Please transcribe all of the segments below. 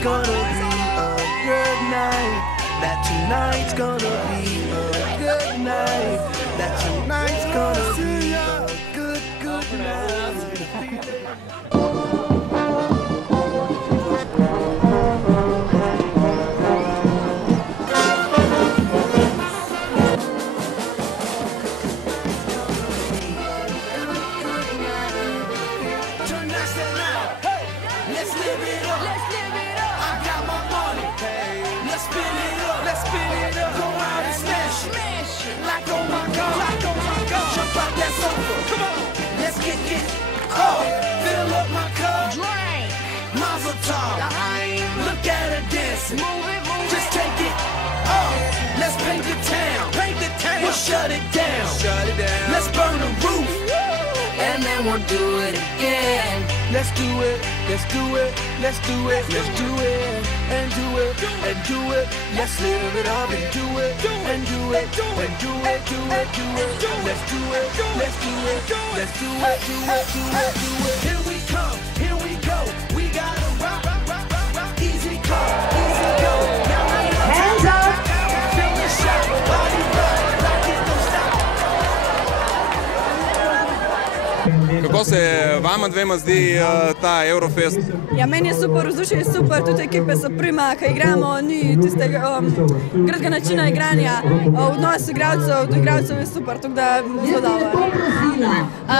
tonight's gonna be a good night. That tonight's gonna be a good night. That tonight's gonna be a good night. Look at her dancing. Just take it off. Let's paint the town. We'll shut it down. Let's burn the roof. And then we'll do it again. Let's do it. Let's do it. Let's do it. Let's do it. And do it. And do it. Let's live it up and do it. And do it. And do it. Do it. Do it. Let's do it. Let's do it. Let's do it. Do it. Do it. Do it. Here we come. Here we go. We gotta rock. Easy come. Easy go. Now hands up. Feel the shot. Body rock. Like it don't stop. Kako se vama dvema zdi ta Eurofest? Ja, meni je super, vzdušje je super, tudi ekipe so prima, ko igramo, ni tistega gradega načina igranja, odnos igralcev do igralcev je super, tako da zelo dobro.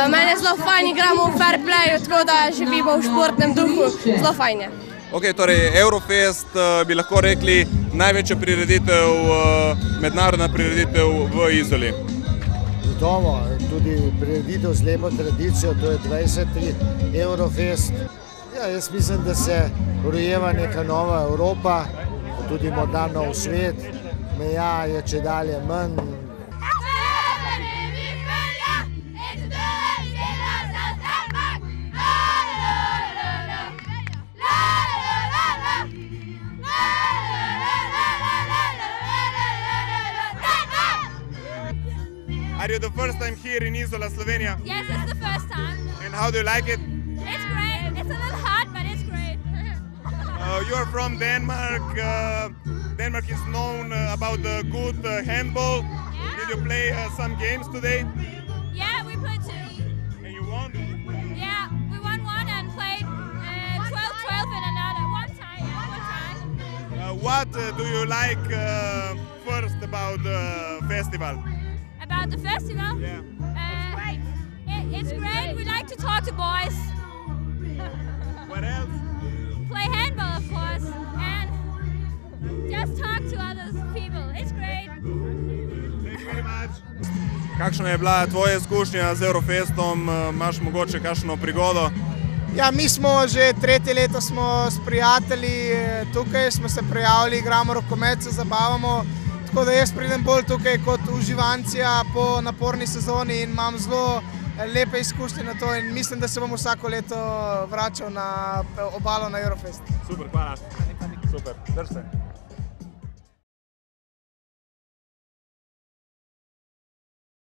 Meni je zelo fajn, igramo v fair playu, tako da živimo v športnem duhu, zelo fajn je. Ok, torej Eurofest bi lahko rekli največja prireditev, mednarodna prireditev v Izoli. Gotovo, tudi prireditev z lepo tradicijo, to je 20. Eurofest. Ja, jaz mislim, da se rojeva neka nova Evropa, tudi morda nov svet. Meja je čedalje manj. Are you the first time here in Izola, Slovenia? Yes, it's the first time. And how do you like it? It's great. It's a little hot, but it's great. You are from Denmark. Denmark is known about the good handball. Yeah. Did you play some games today? Yeah, we played 2. And you won? Yeah, we won 1 and played 12-12 in another one time. What do you like first about the festival? About the festival? Yeah. It's great. We like to talk to boys. What else? Play handball, of course, and just talk to other people. It's great. Thank you very much. Kakšna je bila tvoja izkušnja z Eurofestom? Imaš mogoče kakšno prigodo? Ja, mi smo že 3. leto smo s prijatelji tukaj, smo se prijavili, igramo rokomet, se zabavamo. Tako da jaz pridem bolj tukaj kot uživancija po naporni sezoni in imam zelo lepe izkušnje na to in mislim, da se bom vsako leto vračal na obalo na Eurofest. Super, hvala. Super, drž se.